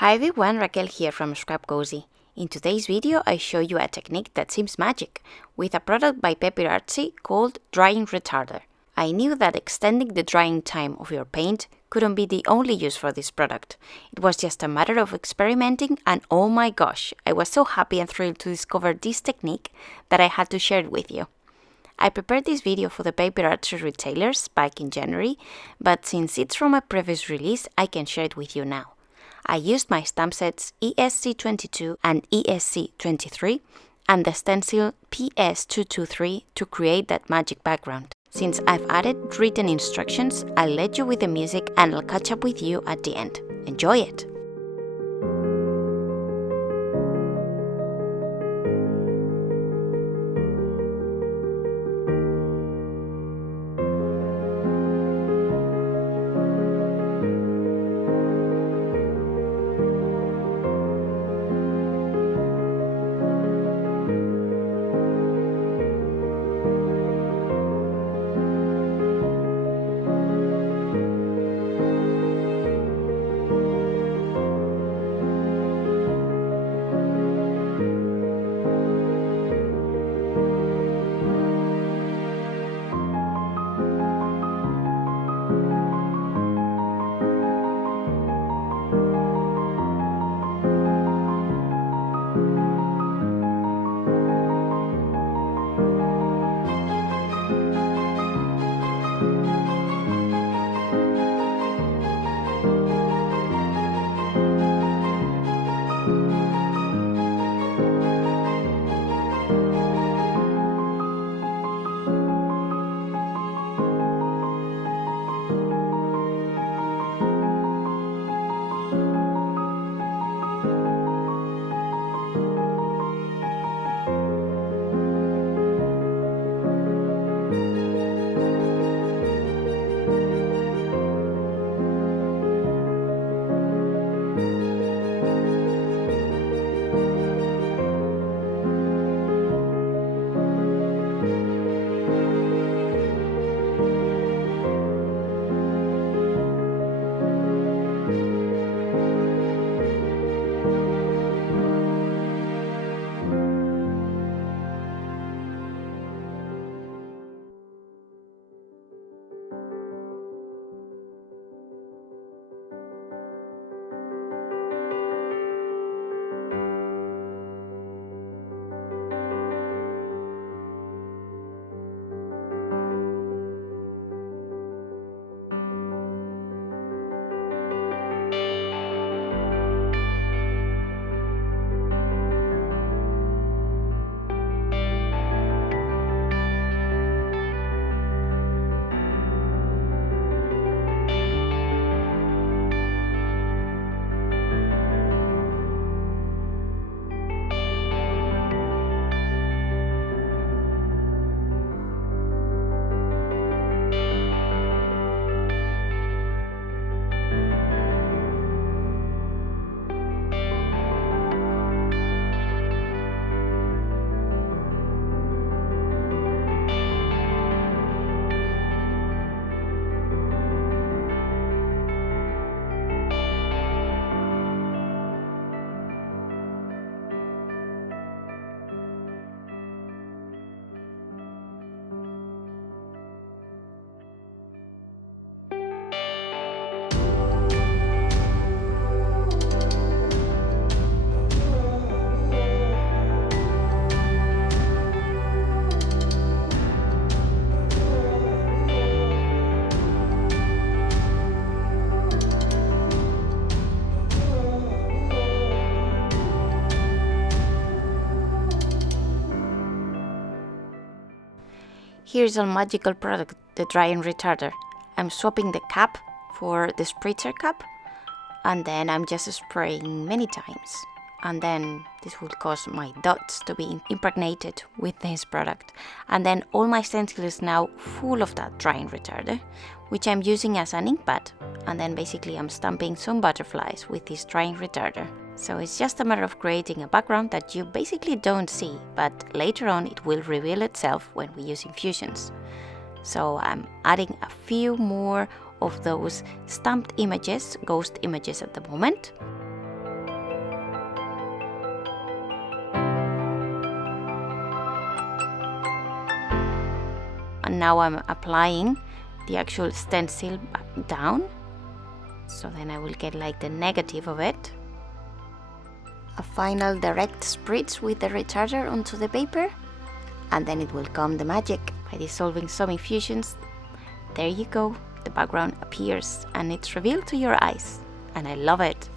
Hi everyone, Raquel here from Scrapcosy. In today's video I show you a technique that seems magic with a product by PaperArtsy called Drying Retarder. I knew that extending the drying time of your paint couldn't be the only use for this product. It was just a matter of experimenting, and oh my gosh, I was so happy and thrilled to discover this technique that I had to share it with you. I prepared this video for the PaperArtsy retailers back in January, but since it's from a previous release, I can share it with you now. I used my stamp sets ESC22 and ESC23 and the stencil PS223 to create that magic background. Since I've added written instructions, I'll let you with the music and I'll catch up with you at the end. Enjoy it! Here's a magical product, the Drying Retarder. I'm swapping the cap for the spritzer cap, and then I'm just spraying many times. And then this will cause my dots to be impregnated with this product. And then all my stencil is now full of that Drying Retarder, which I'm using as an ink pad. And then basically I'm stamping some butterflies with this Drying Retarder. So it's just a matter of creating a background that you basically don't see, but later on it will reveal itself when we use infusions. So I'm adding a few more of those stamped images, ghost images at the moment. now I'm applying the actual stencil back down. So then I will get like the negative of it. A final direct spritz with the retarder onto the paper, and then it will come the magic. By dissolving some infusions, there you go, the background appears and it's revealed to your eyes, and I love it.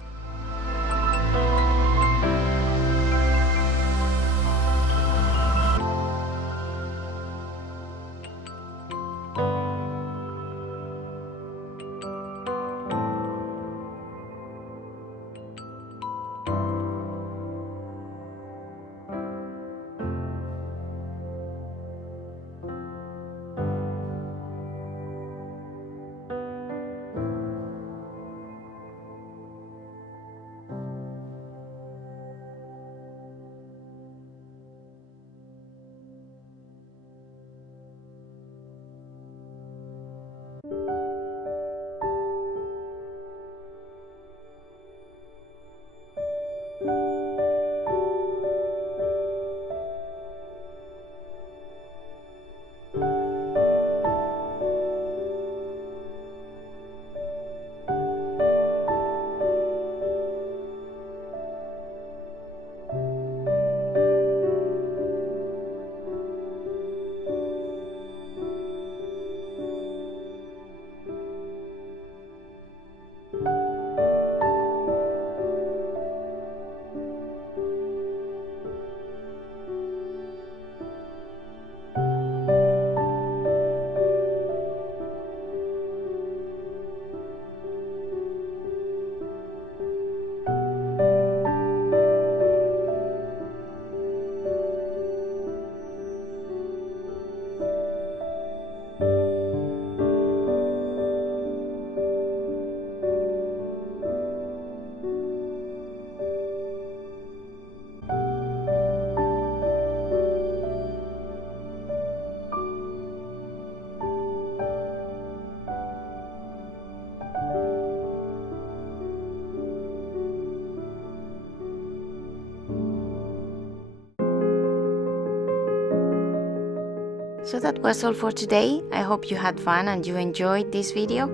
So that was all for today. I hope you had fun and you enjoyed this video,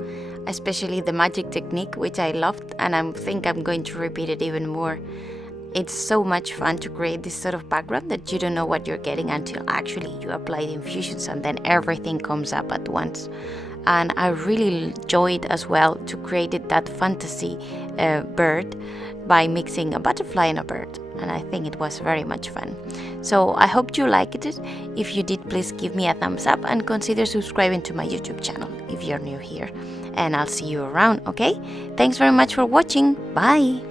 especially the magic technique, which I loved, and I think I'm going to repeat it even more. It's so much fun to create this sort of background that you don't know what you're getting until actually you apply the infusions, and then everything comes up at once. And I really enjoyed as well to create that fantasy bird by mixing a butterfly and a bird, and I think it was very much fun. So I hope you liked it. If you did, please give me a thumbs up and consider subscribing to my YouTube channel if you're new here, and I'll see you around, okay? Thanks very much for watching. Bye!